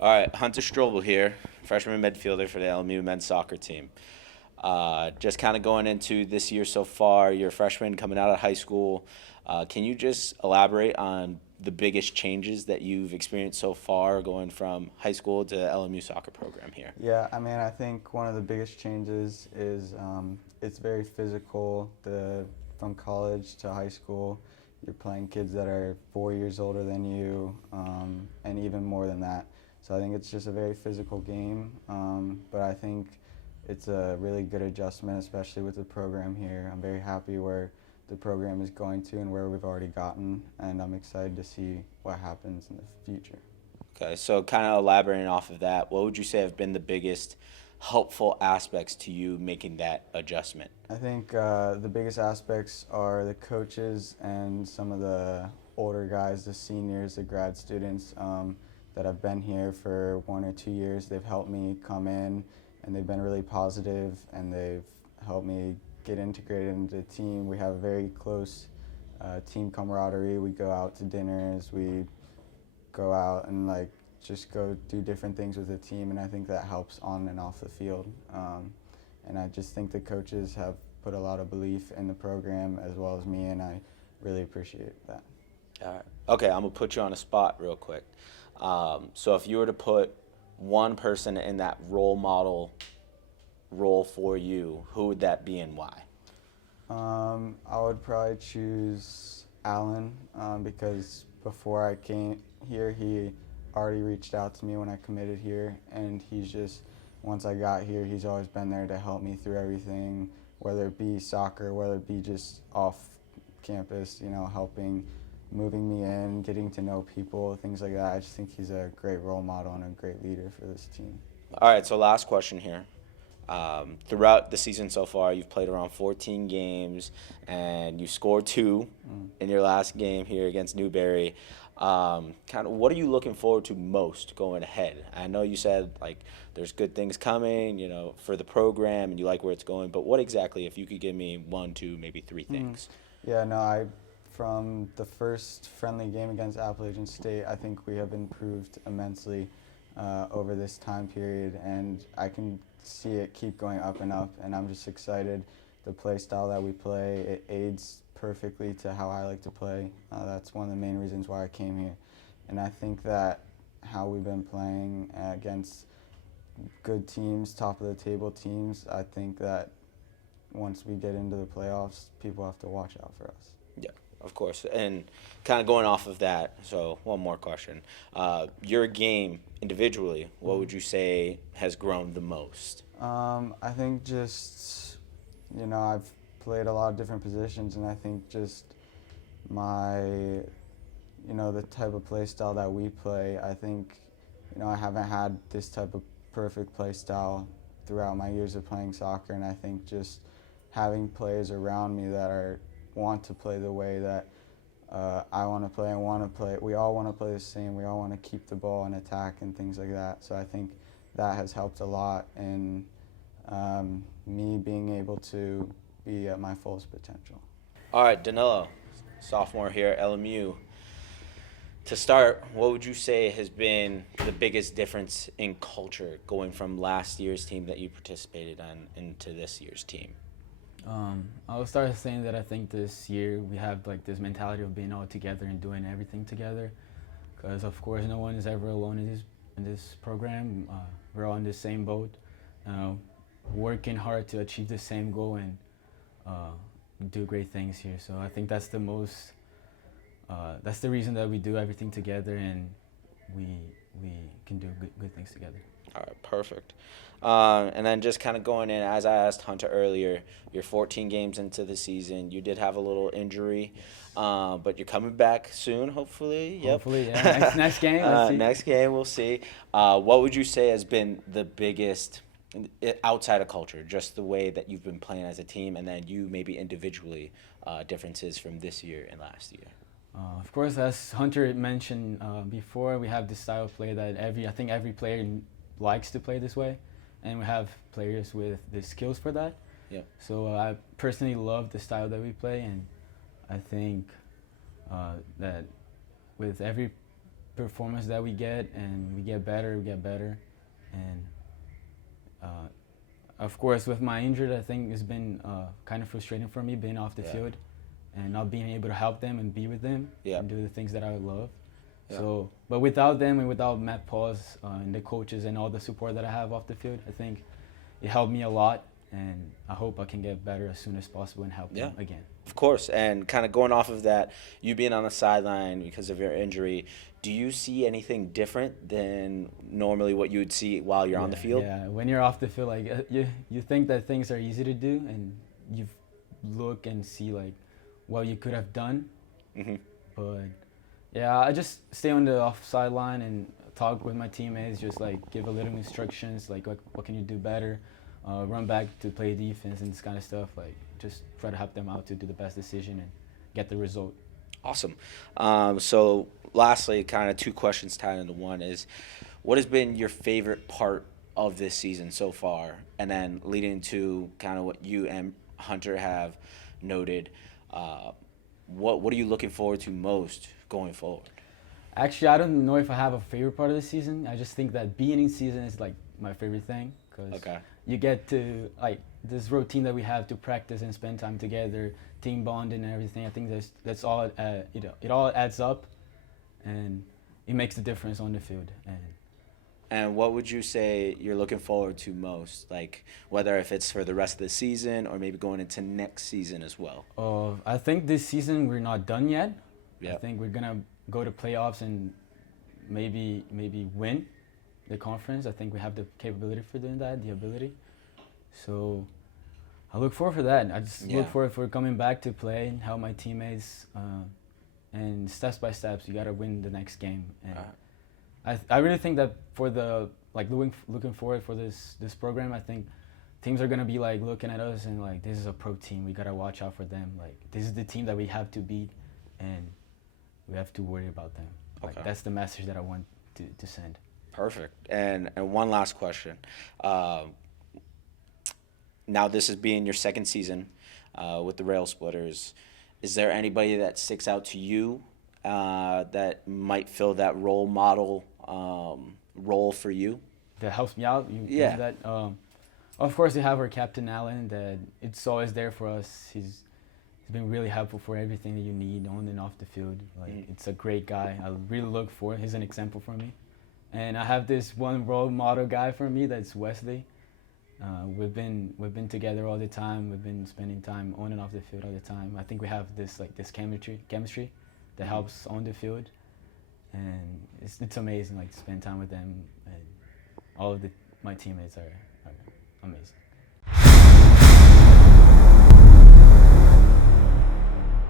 All right, Hunter Stroble here, freshman midfielder for the LMU men's soccer team. Just kind of going into this year so far, you're a freshman coming out of high school. Can you just elaborate on the biggest changes that you've experienced so far going from high school to the LMU soccer program here? Yeah, I mean, I think one of the biggest changes is it's very physical. From college to high school, you're playing kids that are 4 years older than you, and even more than that. So I think it's just a very physical game, but I think it's a really good adjustment, especially with the program here. I'm very happy where the program is going to and where we've already gotten, and I'm excited to see what happens in the future. Okay, so kind of elaborating off of that, what would you say have been the biggest helpful aspects to you making that adjustment? I think the biggest aspects are the coaches and some of the older guys, the seniors, the grad students that have been here for 1 or 2 years. They've helped me come in, and they've been really positive, and they've helped me get integrated into the team. We have a very close team camaraderie. We go out to dinners. We go out and just go do different things with the team, and I think that helps on and off the field. And I just think the coaches have put a lot of belief in the program as well as me, and I really appreciate that. All right. Okay, I'm gonna put you on a spot real quick. So if you were to put one person in that role model role for you, who would that be and why? I would probably choose Alan because before I came here, he already reached out to me when I committed here, and once I got here, he's always been there to help me through everything, whether it be soccer, whether it be just off campus, helping, moving me in, getting to know people, things like that. I just think he's a great role model and a great leader for this team. All right, so last question here. Throughout the season so far, you've played around 14 games, and you scored two in your last game here against Newberry. Kind of, what are you looking forward to most going ahead? I know you said there's good things coming, for the program, and you like where it's going. But what exactly, if you could give me one, two, maybe three things? Yeah, no, from the first friendly game against Appalachian State, I think we have improved immensely over this time period, and I can see it keep going up and up, and I'm just excited. The play style that we play, it aids perfectly to how I like to play. That's one of the main reasons why I came here, and I think that how we've been playing against good teams, top of the table teams, I think that once we get into the playoffs, people have to watch out for us. Yeah, of course. And kind of going off of that, so one more question. Your game individually, what would you say has grown the most? I think just, I've played a lot of different positions, and I think just the type of play style that we play, I think, I haven't had this type of perfect play style throughout my years of playing soccer, and I think just having players around me that want to play the way that I want to play and want to play. We all want to play the same. We all want to keep the ball and attack and things like that. So I think that has helped a lot in me being able to be at my fullest potential. All right, Danilo, sophomore here at LMU. To start, what would you say has been the biggest difference in culture going from last year's team that you participated on into this year's team? I will start saying that I think this year we have this mentality of being all together and doing everything together, because of course no one is ever alone in this program. We're all in the same boat, working hard to achieve the same goal and do great things here. So I think that's that's the reason that we do everything together, and we can do good things together. All right, perfect. And then just kind of going in, as I asked Hunter earlier, you're 14 games into the season. You did have a little injury, but you're coming back soon, hopefully. Yep. Hopefully, yeah. Next game, let's see. Next game, we'll see. What would you say has been the biggest, outside of culture, just the way that you've been playing as a team, and then you maybe individually, differences from this year and last year? Of course, as Hunter mentioned before, we have this style of play that I think every player likes to play this way, and we have players with the skills for that. Yeah. So I personally love the style that we play, and I think that with every performance that we get, and we get better, and of course with my injury, I think it's been kind of frustrating for me being off the field and not being able to help them and be with them and do the things that I love. So, but without them and without Matt Paws and the coaches and all the support that I have off the field, I think it helped me a lot, and I hope I can get better as soon as possible and help them again. Of course, and kind of going off of that, you being on the sideline because of your injury, do you see anything different than normally what you would see while you're on the field? Yeah, when you're off the field, like you think that things are easy to do, and you look and see like what you could have done, but yeah, I just stay on the off sideline and talk with my teammates, just like give a little instructions, like what can you do better, run back to play defense and this kind of stuff. Like just try to help them out to do the best decision and get the result. Awesome. So lastly, kind of two questions tied into one is, what has been your favorite part of this season so far? And then leading to kind of what you and Hunter have noted, what are you looking forward to most going forward? Actually, I don't know if I have a favorite part of the season. I just think that being in season is like my favorite thing, because you get to like this routine that we have to practice and spend time together, team bonding and everything. I think that's all it all adds up, and it makes the difference on the field. And what would you say you're looking forward to most? Like whether if it's for the rest of the season or maybe going into next season as well? I think this season we're not done yet. Yep. I think we're gonna go to playoffs and maybe win the conference. I think we have the capability for doing that, the ability. So I look forward for that. I just look forward for coming back to play and help my teammates. And steps by steps, you gotta win the next game. And I really think that for the like looking forward for this program, I think teams are gonna be like looking at us and like, this is a pro team. We gotta watch out for them. Like this is the team that we have to beat, and we have to worry about them. Like that's the message that I want to send. Perfect. And one last question. Now this is being your second season with the Railsplitters. Is there anybody that sticks out to you that might fill that role model role for you? That helps me out? That, of course, we have our captain, Alan, that it's always there for us. He's been really helpful for everything that you need on and off the field. Like it's a great guy. I really look for it. He's an example for me. And I have this one role model guy for me, that's Wesley. We've been together all the time. We've been spending time on and off the field all the time. I think we have this chemistry that helps on the field, and it's amazing, like to spend time with them, and all of my teammates are amazing.